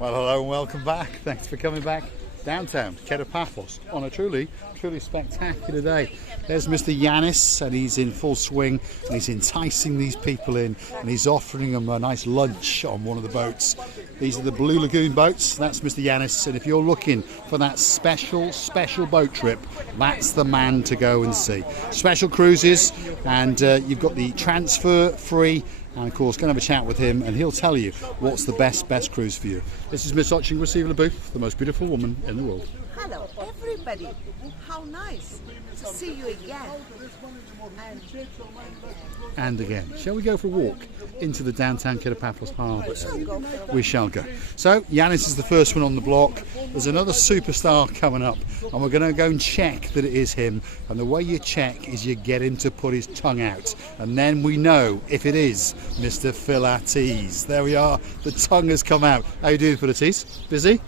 Well, hello and welcome back. Thanks for coming back downtown Kato Paphos on a truly spectacular day. There's Mr. Yanis, and he's in full swing, and he's enticing these people in, and he's offering them a nice lunch on one of the boats. These are the Blue Lagoon boats. That's Mr. Yanis, and if you're looking for that special boat trip, that's the man to go and see. Special cruises, and you've got the transfer free. And of course, go and have a chat with him, and he'll tell you what's the best cruise for you. This is Miss Oching Receiver Booth, the most beautiful woman in the world. Hello, everybody. How nice to see you again. And again. Shall we go for a walk into the downtown Kato Paphos Harbour? We shall go. So, Yanis is the first one on the block. There's another superstar coming up, and we're going to go and check that it is him. And the way you check is you get him to put his tongue out, and then we know if it is Mr. Philates. There we are. The tongue has come out. How you doing, Philates? Busy?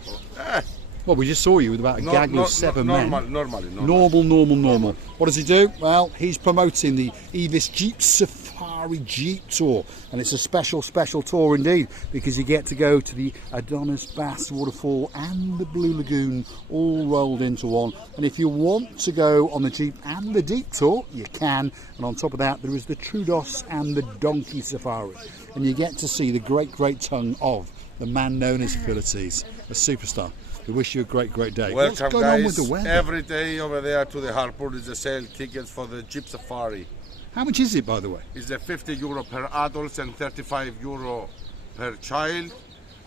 Well, we just saw you with about a gaggle of seven men. Normal. What does he do? Well, he's promoting the Evis Jeep Safari Jeep Tour, and it's a special tour indeed, because you get to go to the Adonis Bass Waterfall and the Blue Lagoon all rolled into one. And if you want to go on the Jeep and the Deep Tour, you can. And on top of that, there is the Trudos and the Donkey Safari, and you get to see the great tongue of the man known as Philates, a superstar. We wish you a great day. Welcome, what's going on with the weather? Every day over there to the harbour is a sale tickets for the Jeep Safari. How much is it, by the way? It's a €50 per adults and €35 per child.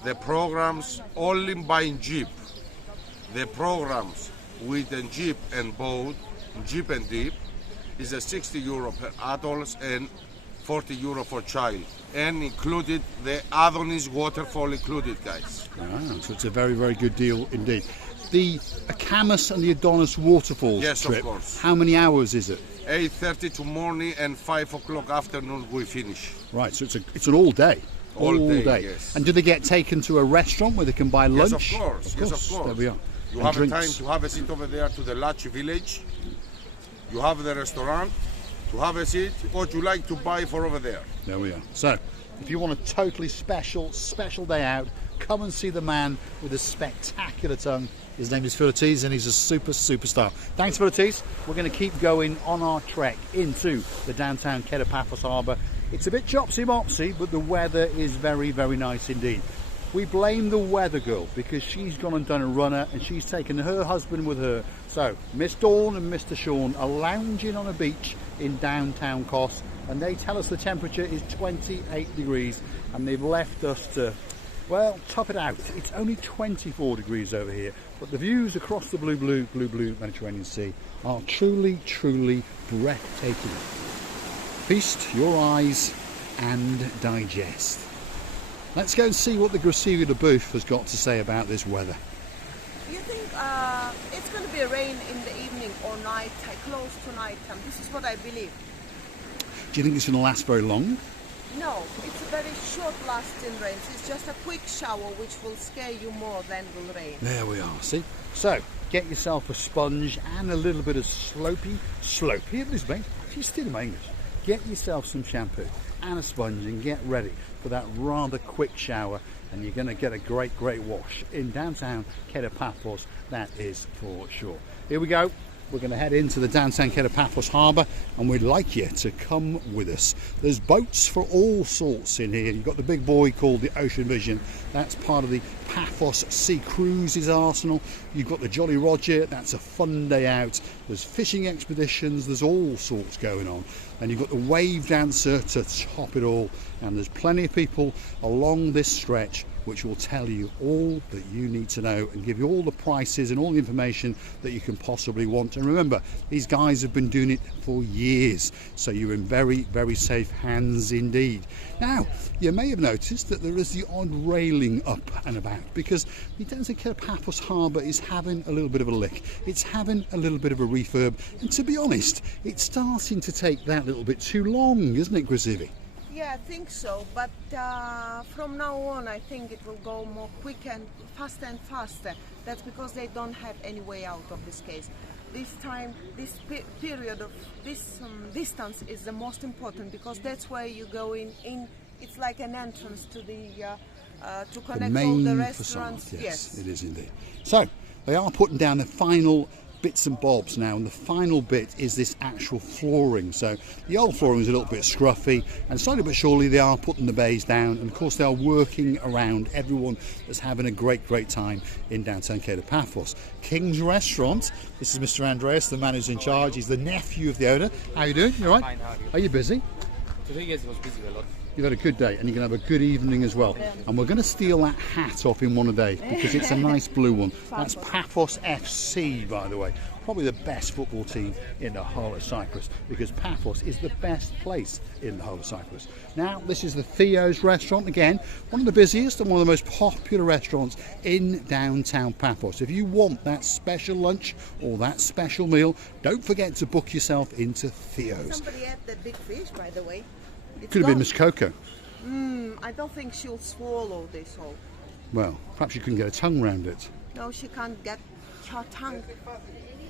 The programs only buying Jeep. The programs with the Jeep and boat, Jeep and Deep, is a €60 per adults and €40 for child, and included the Adonis waterfall included, guys. So it's a very good deal indeed. The Camus and the Adonis waterfalls yes, trip, of course. How many hours is it? 8:30 to morning and 5 o'clock afternoon we finish. Right, so it's an all day. All day, yes. And do they get taken to a restaurant where they can buy lunch? Yes, of course. There we are. You and have drinks. a time to have a seat over there to the Lachi village. You have the restaurant to have a seat. What you like to buy for over there. There we are. So, if you want a totally special day out, come and see the man with a spectacular tongue. His name is Philates, and he's a superstar. Thanks, Philates. We're going to keep going on our trek into the downtown Kato Paphos Harbour. It's a bit chopsy-mopsy, but the weather is very nice indeed. We blame the weather girl because she's gone and done a runner, and she's taken her husband with her. So, Miss Dawn and Mr. Sean are lounging on a beach in downtown Kos, and they tell us the temperature is 28 degrees, and they've left us to, well, top it out. It's only 24 degrees over here, but the views across the blue Mediterranean Sea are truly breathtaking. Feast your eyes and digest. Let's go and see what the Gracevia de Booth has got to say about this weather. You think it's going to be rain in the evening or night, close to night time? This is what I believe. Do you think it's going to last very long? No, it's a very short lasting rain. It's just a quick shower which will scare you more than will rain. There we are, see? So, get yourself a sponge and a little bit of slopey, at least, mate. She's still in my English. Get yourself some shampoo and a sponge and get ready for that rather quick shower, and you're going to get a great wash in downtown Kato Paphos, that is for sure. Here we go. We're going to head into the downtown Kato Paphos Harbour, and we'd like you to come with us. There's boats for all sorts in here. You've got the big boy called the Ocean Vision. That's part of the Paphos Sea Cruises arsenal. You've got the Jolly Roger. That's a fun day out. There's fishing expeditions. There's all sorts going on. And you've got the Wave Dancer to top it all. And there's plenty of people along this stretch which will tell you all that you need to know and give you all the prices and all the information that you can possibly want. And remember, these guys have been doing it for years, so you're in very safe hands indeed. Now, you may have noticed that there is the odd railing up and about, because the downtown Kato Paphos Harbour is having a little bit of a lick. It's having a little bit of a refurb, and to be honest, it's starting to take that little bit too long, isn't it, Gracevia? Yeah, I think so, but from now on I think it will go more quick and faster. That's because they don't have any way out of this case. This time, this period of this distance is the most important, because that's where you go in. It's like an entrance to the to The connect all main the facade, restaurants. yes, it is indeed. So they are putting down the final bits and bobs now, and the final bit is this actual flooring. So the old flooring is a little bit scruffy, and slowly but surely they are putting the bays down, and of course they are working around everyone that's having a great time in downtown Kato Paphos. King's Restaurant, this is Mr. Andreas, the man who's in charge. He's the nephew of the owner. How are you doing? You all right? Fine, how are you? Are you busy? Today, yes, it was busy a lot. You've had a good day, and you're going to have a good evening as well. And we're going to steal that hat off in one a day, because it's a nice blue one. That's Paphos FC, by the way. Probably the best football team in the whole of Cyprus, because Paphos is the best place in the whole of Cyprus. Now, this is the Theo's restaurant. Again, one of the busiest and one of the most popular restaurants in downtown Paphos. If you want that special lunch or that special meal, don't forget to book yourself into Theo's. Somebody had that big fish, by the way. It's Could have been gone. Miss Coco. I don't think she'll swallow this whole. Well, perhaps you couldn't get a tongue round it. No, she can't get her tongue.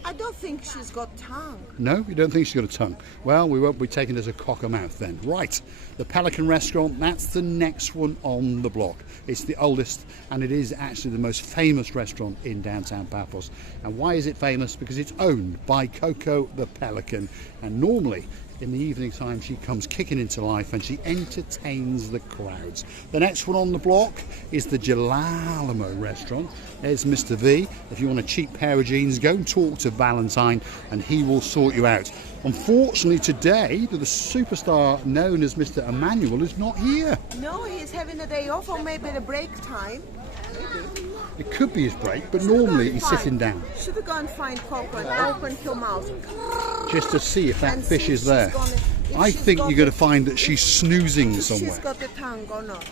I don't think she's got tongue. No, you don't think she's got a tongue? Well, we won't be taking it as a cock a mouth then. Right, the Pelican Restaurant, that's the next one on the block. It's the oldest, and it is actually the most famous restaurant in downtown Paphos. And why is it famous? Because it's owned by Coco the Pelican, and normally in the evening time she comes kicking into life and she entertains the crowds. The next one on the block is the Gelalamo restaurant. There's Mr. V. If you want a cheap pair of jeans, go and talk to Valentine and he will sort you out. Unfortunately today, the superstar known as Mr. Emmanuel is not here. No, he's having a day off, or maybe the break time. It could be his break, but normally he's sitting down Should we go and find Coco and open her mouth? just to see if that And fish see is if there. she's gonna- if I she's think got you're going to the- find that she's snoozing If somewhere. she's got the tongue or not.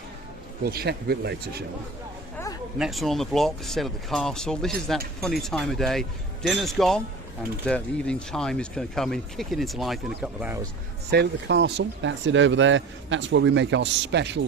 We'll check a bit later, shall we? Next one on the block, Sale at the Castle. This is that funny time of day. Dinner's gone, and the evening time is going to come in, kicking into life in a couple of hours. Sale at the Castle, that's it over there. That's where we make our special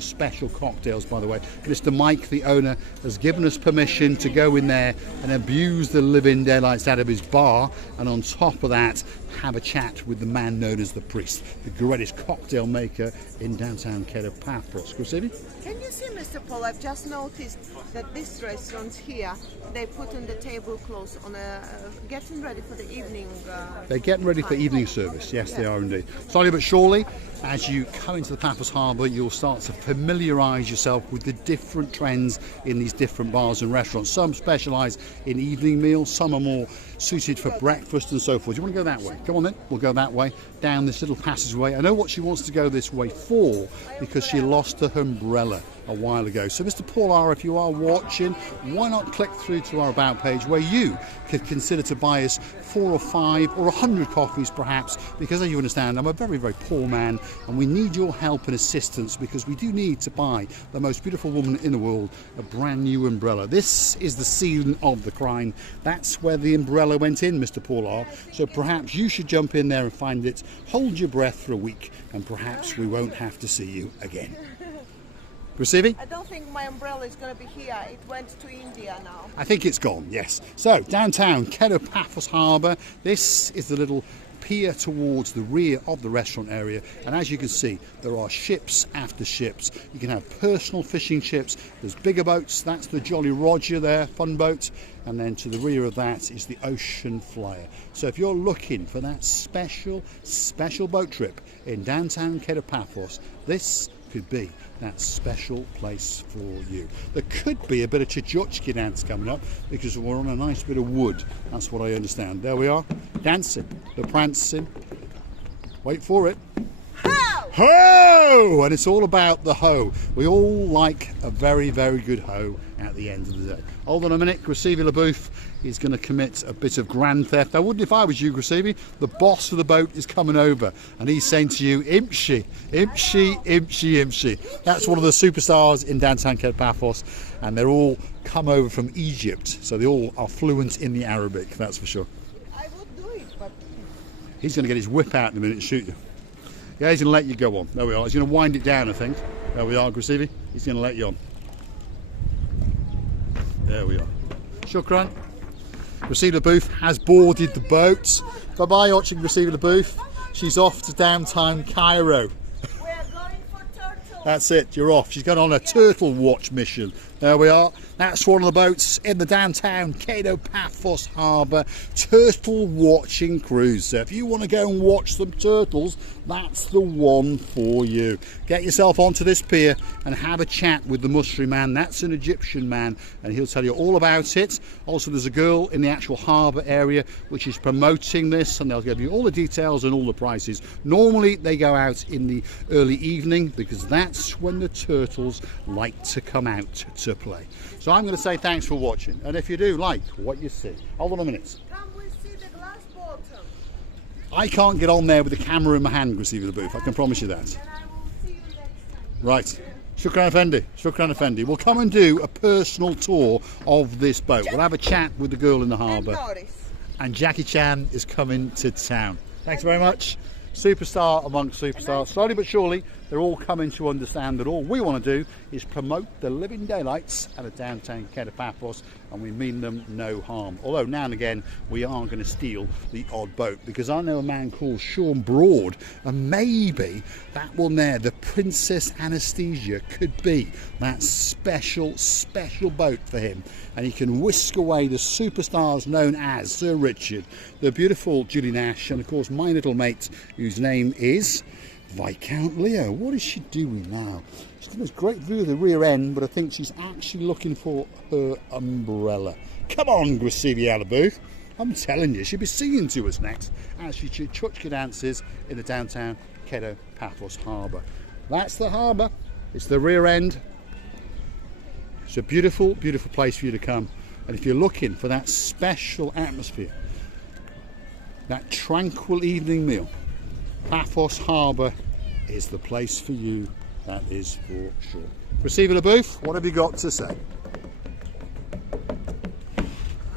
cocktails, by the way. Mr. Mike, the owner, has given us permission to go in there and abuse the living daylights out of his bar, and on top of that, have a chat with the man known as the priest, the greatest cocktail maker in downtown Kato Paphos. Gracini? Can you see, Mr. Paul? I've just noticed that this restaurant here, they put on the tablecloths on getting ready for the evening. They're getting ready for evening service. Yes, they are indeed. Slowly but surely, as you come into the Paphos Harbour, you'll start to familiarise yourself with the different trends in these different bars and restaurants. Some specialise in evening meals, some are more suited for breakfast and so forth. Do you want to go that way? Come on then, we'll go that way, down this little passageway. I know what she wants to go this way for, because she lost her umbrella a while ago. So Mr. Paul R, if you are watching, why not click through to our About page, where you could consider to buy us 4 or 5 or 100 coffees perhaps, because as you understand, I'm a very poor man, and we need your help and assistance, because we do need to buy the most beautiful woman in the world a brand new umbrella. This is the scene of the crime. That's where the umbrella went in, Mr. Paul R. So perhaps you should jump in there and find it, hold your breath for a week, and perhaps we won't have to see you again. Receiving? I don't think my umbrella is going to be here. It went to India now. I think it's gone, yes. So, downtown Kato Paphos Harbour. This is the little pier towards the rear of the restaurant area, and as you can see, there are ships after ships. You can have personal fishing ships, there's bigger boats, that's the Jolly Roger there, fun boat, and then to the rear of that is the Ocean Flyer. So if you're looking for that special boat trip in downtown Kato Paphos, this could be that special place for you. There could be a bit of Chichotchki dance coming up, because we're on a nice bit of wood. That's what I understand. There we are, dancing, the prancing. Wait for it. Ho! And it's all about the ho. We all like a very good ho at the end of the day. Hold on a minute, Gracevy LaBouffe is going to commit a bit of grand theft. I wouldn't if I was you, Gracevy. The boss of the boat is coming over and he's saying to you, Impshi, Impshi, Impshi, Impshi. That's one of the superstars in downtown Kato Paphos, and they're all come over from Egypt, so they all are fluent in the Arabic, that's for sure. I would do it, but He's going to get his whip out in a minute and shoot you. Yeah, he's going to let you go on. There we are. He's going to wind it down, I think. There we are, Gracevy. He's going to let you on. There we are. Shukran. Gracevy LaBouffe has boarded the boat. Bye-bye, watching Gracevy LaBouffe. She's off to downtown Cairo. we're going for turtle. That's it, you're off. She's gone on a turtle watch mission. There we are. That's one of the boats in the downtown Kato Paphos Harbour turtle watching cruise. So if you want to go and watch some turtles, that's the one for you. Get yourself onto this pier and have a chat with the Musri man. That's an Egyptian man, and he'll tell you all about it. Also, there's a girl in the actual harbour area which is promoting this, and they'll give you all the details and all the prices. Normally they go out in the early evening because that's when the turtles like to come out to play. So I'm going to say thanks for watching, and if you do like what you see, hold on a minute. Come we see the glass bottom. I can't get on there with the camera in my hand, Graceva Booth, I can promise you that. And I will see you next time. Right. Shukran Effendi, Shukran Effendi. We'll come and do a personal tour of this boat. We'll have a chat with the girl in the And harbour. Doris. And Jackie Chan is coming to town. Thanks very much. Superstar amongst superstars. Slowly but surely, they're all coming to understand that all we want to do is promote the living daylights out of downtown Kato Paphos, and we mean them no harm. Although now and again we are going to steal the odd boat, because I know a man called Sean Broad, and maybe that one there, the Princess Anastasia, could be that special boat for him, and he can whisk away the superstars known as Sir Richard, the beautiful Julie Nash, and of course my little mate whose name is Viscount Leo. What is she doing now? She's got this great view of the rear end, but I think she's actually looking for her umbrella. Come on, Graceva Booth. I'm telling you, she'll be singing to us next as she chuchka dances in the downtown Kato Paphos Harbour. That's the harbour. It's the rear end. It's a beautiful, beautiful place for you to come. And if you're looking for that special atmosphere, that tranquil evening meal, Paphos Harbour is the place for you, that is for sure. Graceva Booth, what have you got to say?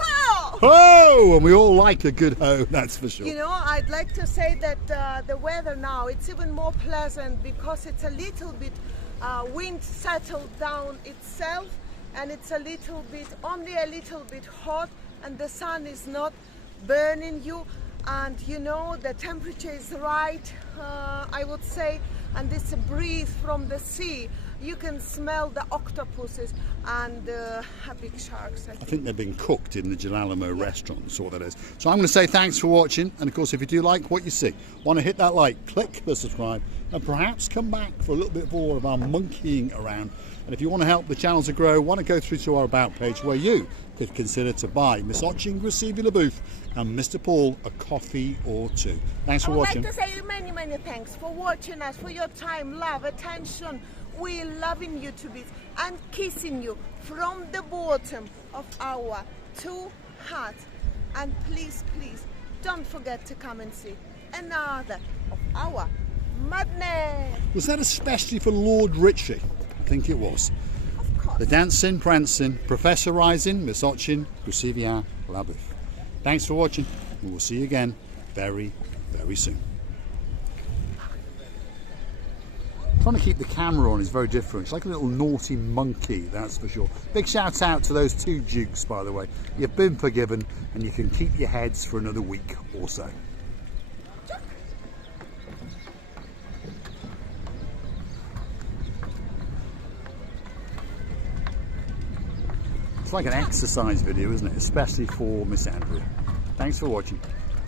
Oh! Oh, and we all like a good ho, that's for sure. You know, I'd like to say that the weather now, it's even more pleasant because it's a little bit wind settled down itself, and it's a little bit, only a little bit hot, and the sun is not burning you. And you know, the temperature is right, I would say, and this breeze from the sea, you can smell the octopuses and big sharks. I think they've been cooked in the Jalalamo restaurant, that's all that is. So I'm going to say thanks for watching, and of course if you do like what you see, want to hit that like, click the subscribe, and perhaps come back for a little bit more of our monkeying around. And if you want to help the channel to grow, want to go through to our About page where you could consider to buy Miss Ochin, Graceva Booth and Mr. Paul a coffee or two. Thanks for watching. I would like to say many thanks for watching us, for your time, love, attention. We're loving you to bits and kissing you from the bottom of our two hearts. And please, don't forget to come and see another of our madness. Was that especially for Lord Ritchie? I think it was. Of course. The dancing, prancing, professorising, Miss Ochin, Graceva Booth. Thanks for watching, and we'll see you again very, very soon. Trying to keep the camera on is very different. It's like a little naughty monkey, that's for sure. Big shout out to those two dukes, by the way. You've been forgiven, and you can keep your heads for another week or so. It's like an exercise video, isn't it? Especially for Miss Andrea. Thanks for watching.